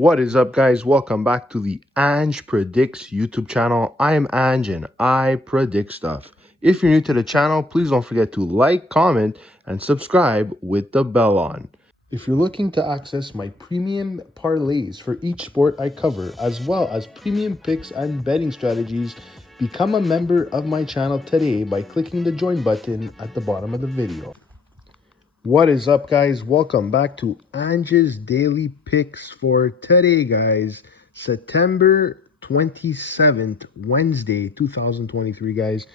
What is up, guys? Welcome back to the Ange Predicts YouTube channel. I am Ange and I predict stuff. If you're new to the channel, please don't forget to like, comment, and subscribe with the bell on. If you're looking to access my premium parlays for each sport I cover, as well as premium picks and betting strategies, become a member of my channel today by clicking the join button at the bottom of the video. What is up, guys? Welcome back to Ange's Daily Picks for today, guys. September 27th, Wednesday, 2023, guys.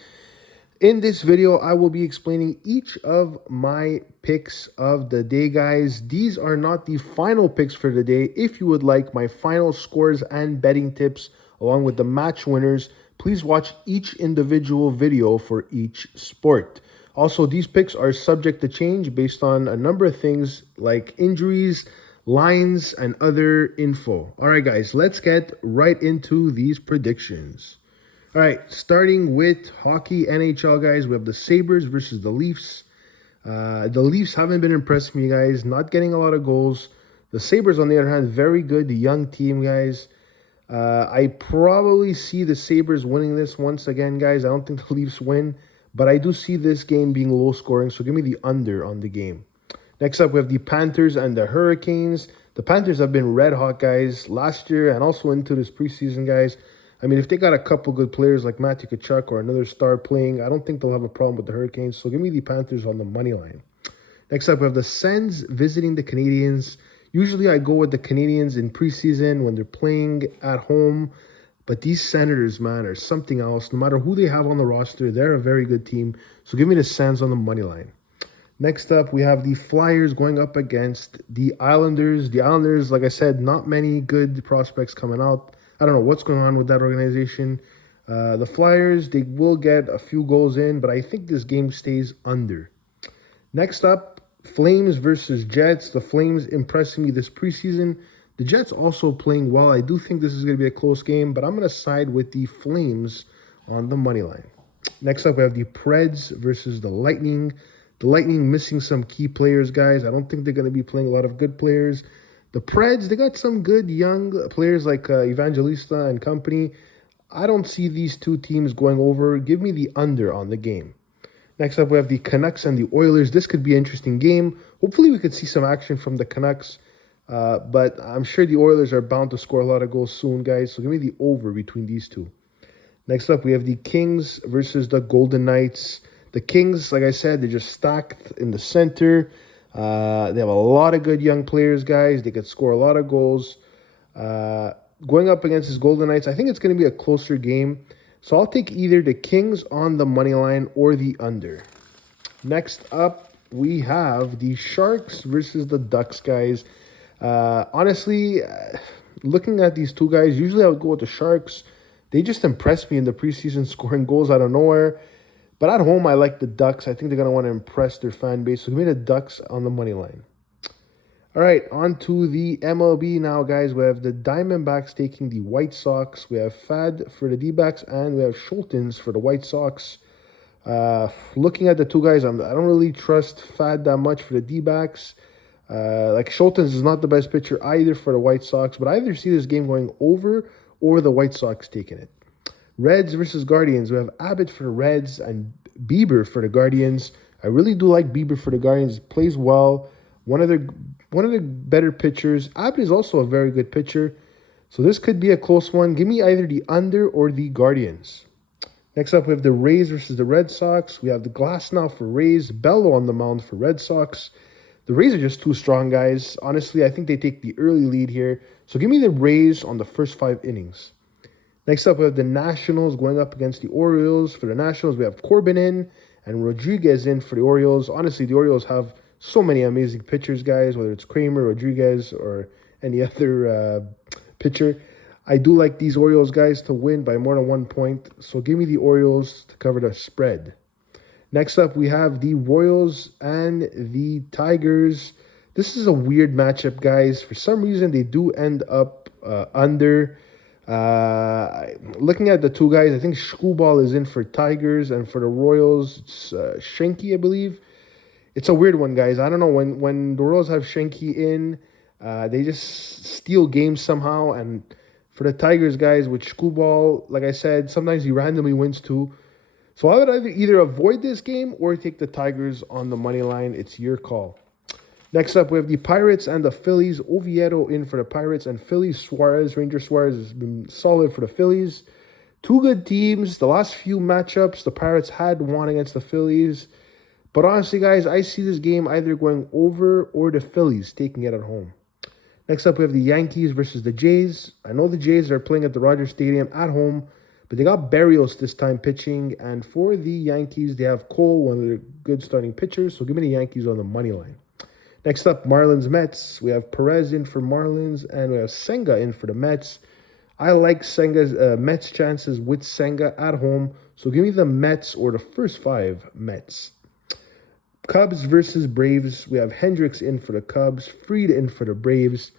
In this video, I will be explaining each of my picks of the day, guys. These are not the final picks for the day. If you would like my final scores and betting tips along with the match winners, please watch each individual video for each sport. Also, these picks are subject to change based on a number of things like injuries, lines, and other info. All right, guys, let's get right into these predictions. All right, starting with hockey NHL, guys, we have the Sabres versus the Leafs. The Leafs haven't been impressing me, guys, not getting a lot of goals. The Sabres, on the other hand, very good, the young team, guys. I probably see the Sabres winning this once again, guys. I don't think the Leafs win. But I do see this game being low scoring, so give me the under on the game. Next up, we have the Panthers and the Hurricanes. The Panthers have been red hot, guys, last year and also into this preseason, guys. I mean, if they got a couple good players like Matthew Tkachuk or another star playing, I don't think they'll have a problem with the Hurricanes. So give me the Panthers on the money line. Next up, we have the Sens visiting the Canadiens. Usually I go with the Canadiens in preseason when they're playing at home. But these Senators, man, are something else. No matter who they have on the roster, they're a very good team. So give me the Sens on the money line. Next up, we have the Flyers going up against the Islanders. The Islanders, like I said, not many good prospects coming out. I don't know what's going on with that organization. The Flyers, they will get a few goals in, but I think this game stays under. Next up, Flames versus Jets. The Flames impressing me this preseason. The Jets also playing well. I do think this is going to be a close game, but I'm going to side with the Flames on the money line. Next up, we have the Preds versus the Lightning. The Lightning missing some key players, guys. I don't think they're going to be playing a lot of good players. The Preds, they got some good young players like Evangelista and company. I don't see these two teams going over. Give me the under on the game. Next up, we have the Canucks and the Oilers. This could be an interesting game. Hopefully, we could see some action from the Canucks. But I'm sure the Oilers are bound to score a lot of goals soon, guys. So give me the over between these two. Next up, we have the Kings versus the Golden Knights. The Kings, like I said, they're just stacked in the center. They have a lot of good young players, guys. They could score a lot of goals. Going up against this Golden Knights, I think it's going to be a closer game. So I'll take either the Kings on the money line or the under. Next up, we have the Sharks versus the Ducks, guys. Honestly, looking at these two guys, usually I would go with the Sharks. They just impressed me in the preseason, scoring goals out of nowhere. But at home, I like the Ducks. I think they're going to want to impress their fan base. So give me the Ducks on the money line. All right, on to the MLB now, guys. We have the Diamondbacks taking the White Sox. We have Fad for the D-backs, and we have Schultens for the White Sox. Looking at the two guys, I don't really trust Fad that much for the D-backs. Like Schultens is not the best pitcher either for the White Sox, but I either see this game going over or the White Sox taking it. Reds versus Guardians. We have Abbott for the Reds and Bieber for the Guardians. I really do like Bieber for the Guardians. Plays well. One of the better pitchers. Abbott is also a very good pitcher. So this could be a close one. Give me either the under or the Guardians. Next up, we have the Rays versus the Red Sox. We have the Glass now for Rays. Bello on the mound for Red Sox. The Rays are just too strong, guys. Honestly, I think they take the early lead here. So give me the Rays on the first 5 innings. Next up, we have the Nationals going up against the Orioles. For the Nationals, we have Corbin in and Rodriguez in for the Orioles. Honestly, the Orioles have so many amazing pitchers, guys, whether it's Kramer, Rodriguez, or any other pitcher. I do like these Orioles, guys, to win by more than 1 point. So give me the Orioles to cover the spread. Next up, we have the Royals and the Tigers. This is a weird matchup, guys. For some reason, they do end up under. Looking at the two guys, I think Screwball is in for Tigers, and for the Royals, it's Schenke, I believe. It's a weird one, guys. I don't know. When the Royals have Schenke in, They just steal games somehow. And for the Tigers, guys, with Screwball, like I said, sometimes he randomly wins too. So I would either avoid this game or take the Tigers on the money line. It's your call. Next up, we have the Pirates and the Phillies. Oviedo in for the Pirates and Phillies. Suarez, Ranger Suarez has been solid for the Phillies. Two good teams. The last few matchups, the Pirates had won against the Phillies. But honestly, guys, I see this game either going over or the Phillies taking it at home. Next up, we have the Yankees versus the Jays. I know the Jays are playing at the Rogers Stadium at home, but they got Barrios this time pitching. And for the Yankees, they have Cole, one of their good starting pitchers. So give me the Yankees on the money line. Next up, Marlins Mets. We have Perez in for Marlins, and we have Senga in for the Mets. I like Senga's Mets chances with Senga at home. So give me the Mets or the first 5 Mets. Cubs versus Braves. We have Hendricks in for the Cubs, Fried in for the Braves.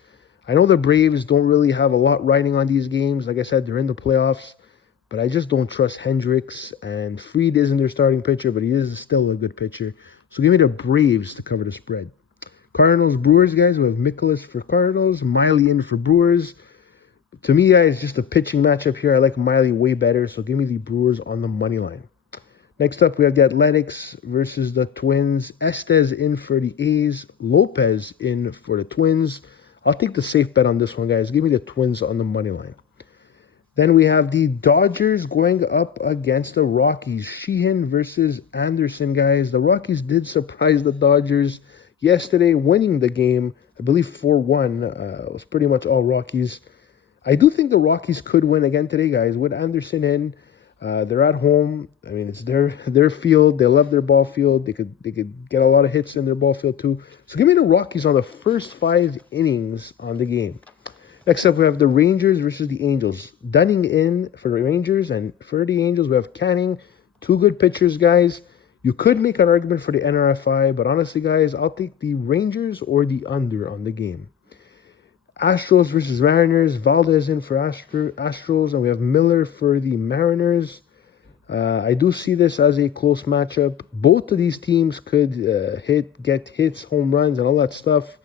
I know the Braves don't really have a lot riding on these games. Like I said, they're in the playoffs, but I just don't trust Hendricks. And Fried isn't their starting pitcher, but he is still a good pitcher. So give me the Braves to cover the spread. Cardinals, Brewers, guys. We have Mikolas for Cardinals, Miley in for Brewers. To me, guys, just a pitching matchup here. I like Miley way better, so give me the Brewers on the money line. Next up, we have the Athletics versus the Twins. Estes in for the A's. Lopez in for the Twins. I'll take the safe bet on this one, guys. Give me the Twins on the money line. Then we have the Dodgers going up against the Rockies. Sheehan versus Anderson, guys. The Rockies did surprise the Dodgers yesterday, winning the game. I believe 4-1. It was pretty much all Rockies. I do think the Rockies could win again today, guys, with Anderson in. They're at home. I mean, it's their field. They love their ball field. They could get a lot of hits in their ball field too. So give me the Rockies on the first 5 innings on the game. Next up, we have the Rangers versus the Angels. Dunning in for the Rangers, and for the Angels, we have Canning. Two good pitchers, guys. You could make an argument for the NRFI, but honestly, guys, I'll take the Rangers or the under on the game. Astros versus Mariners. Valdez in for Astros, and we have Miller for the Mariners. I do see this as a close matchup. Both of these teams could get hits, home runs, and all that stuff.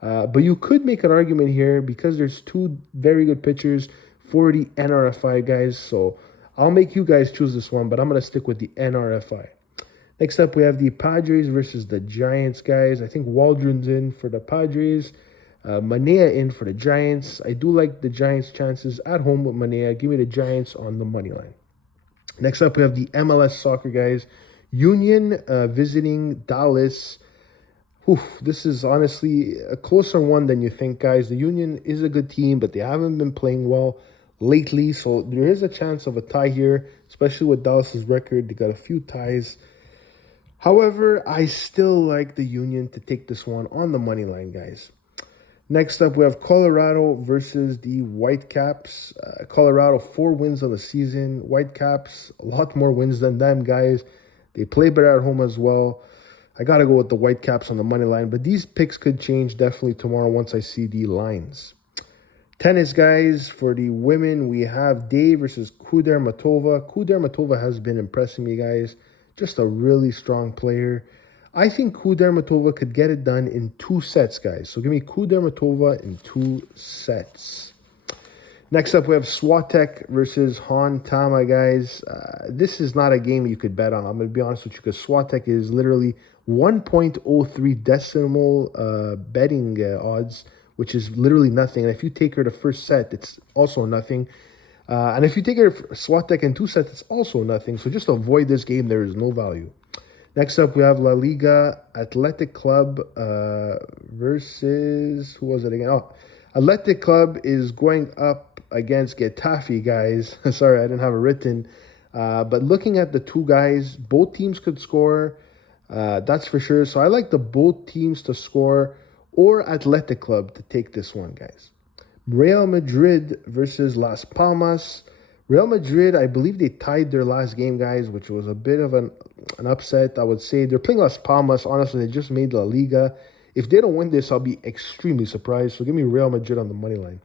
But you could make an argument here because there's two very good pitchers for the NRFI, guys. So I'll make you guys choose this one, but I'm going to stick with the NRFI. Next up, we have the Padres versus the Giants, guys. I think Waldron's in for the Padres. Manea in for the Giants. I do like the Giants' chances at home with Manea. Give me the Giants on the money line. Next up, we have the MLS soccer, guys. Union visiting Dallas. This is honestly a closer one than you think, guys. The Union is a good team, but they haven't been playing well lately. So there is a chance of a tie here, especially with Dallas's record. They got a few ties. However, I still like the Union to take this one on the money line, guys. Next up, we have Colorado versus the Whitecaps. Colorado, 4 wins on the season. Whitecaps, a lot more wins than them, guys. They play better at home as well. I got to go with the Whitecaps on the money line, but these picks could change definitely tomorrow once I see the lines. Tennis, guys. For the women, we have Day versus Kudermetova. Kudermetova has been impressing me, guys. Just a really strong player. I think Kudermetova could get it done in 2 sets, guys. So give me Kudermetova in 2 sets. Next up, we have Swatek versus Han Tama, guys. This is not a game you could bet on. I'm going to be honest with you because Swatek is literally 1.03 decimal betting odds, which is literally nothing. And if you take her the first set, it's also nothing. And if you take her Swatek in 2 sets, it's also nothing. So just avoid this game. There is no value. Next up, we have La Liga Athletic Club versus, who was it again? Oh, Athletic Club is going up against Getafe, guys. Sorry, I didn't have it written. But looking at the two guys, both teams could score. That's for sure. So I like the both teams to score or Athletic Club to take this one, guys. Real Madrid versus Las Palmas. Real Madrid, I believe they tied their last game, guys, which was a bit of an upset, I would say. They're playing Las Palmas. Honestly, they just made La Liga. If they don't win this, I'll be extremely surprised. So give me Real Madrid on the money line.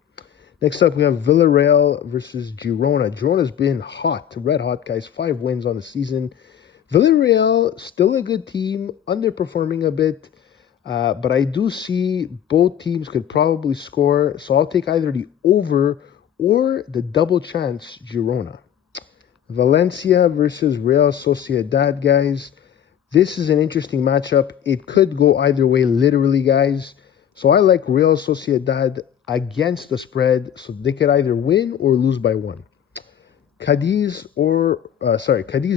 Next up, we have Villarreal versus Girona. Girona's been hot, red hot, guys. 5 wins on the season. Villarreal, still a good team, underperforming a bit. But I do see both teams could probably score, so I'll take either the over or the double chance Girona. Valencia versus Real Sociedad, guys. This is an interesting matchup. It could go either way, literally, guys. So I like Real Sociedad against the spread, so they could either win or lose by one. Cadiz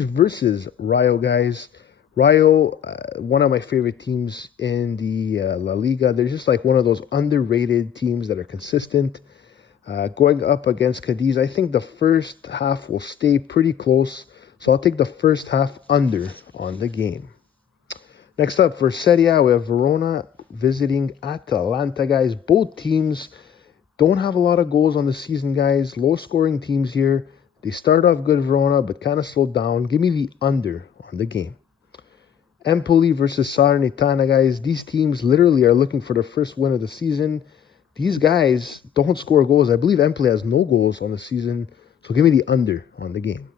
versus Rayo, guys. Rayo, one of my favorite teams in the La Liga. They're just like one of those underrated teams that are consistent. Going up against Cadiz, I think the first half will stay pretty close, so I'll take the first half under on the game. Next up, for Serie A, we have Verona visiting Atalanta, guys. Both teams don't have a lot of goals on the season, guys. Low-scoring teams here. They start off good, Verona, but kind of slowed down. Give me the under on the game. Empoli versus Salernitana, guys. These teams literally are looking for their first win of the season. These guys don't score goals. I believe Empoli has no goals on the season, so give me the under on the game.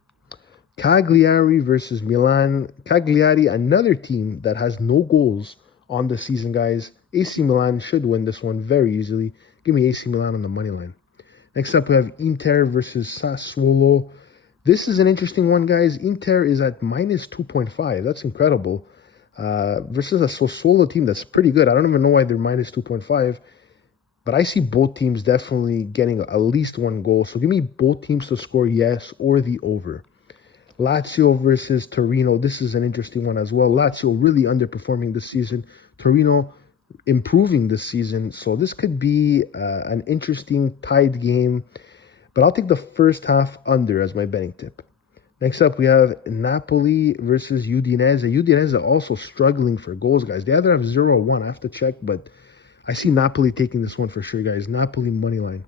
Cagliari versus Milan. Cagliari, another team that has no goals on the season, guys. AC Milan should win this one very easily. Give me AC Milan on the money line. Next up, we have Inter versus Sassuolo. This is an interesting one, guys. Inter is at minus 2.5. That's incredible. Versus a Sassuolo team that's pretty good. I don't even know why they're minus 2.5. But I see both teams definitely getting at least one goal. So give me both teams to score yes or the over. Lazio versus Torino. This is an interesting one as well. Lazio really underperforming this season. Torino improving this season. So this could be an interesting tied game. But I'll take the first half under as my betting tip. Next up, we have Napoli versus Udinese. Udinese also struggling for goals, guys. They either have 0 or 1. I have to check, but I see Napoli taking this one for sure, guys. Napoli money line.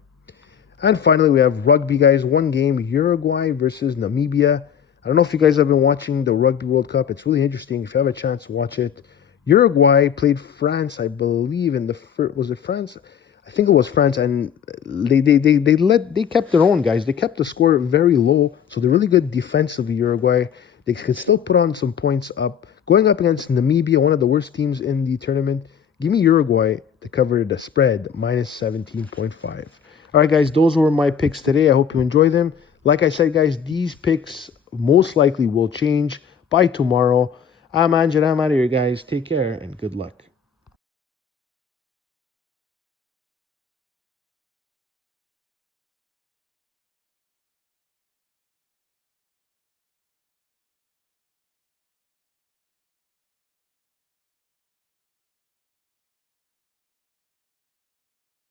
And finally, we have rugby, guys. One game, Uruguay versus Namibia. I don't know if you guys have been watching the Rugby World Cup. It's really interesting. If you have a chance, watch it. Uruguay played France, I believe, in the first. Was it France? I think it was France, and they kept their own, guys. They kept the score very low, so they're really good defensively. Uruguay, they could still put on some points up. Going up against Namibia, one of the worst teams in the tournament. Give me Uruguay to cover the spread, minus 17.5. All right, guys, those were my picks today. I hope you enjoy them. Like I said, guys, these picks most likely will change by tomorrow. I'm Ange, and I'm out of here, guys. Take care and good luck.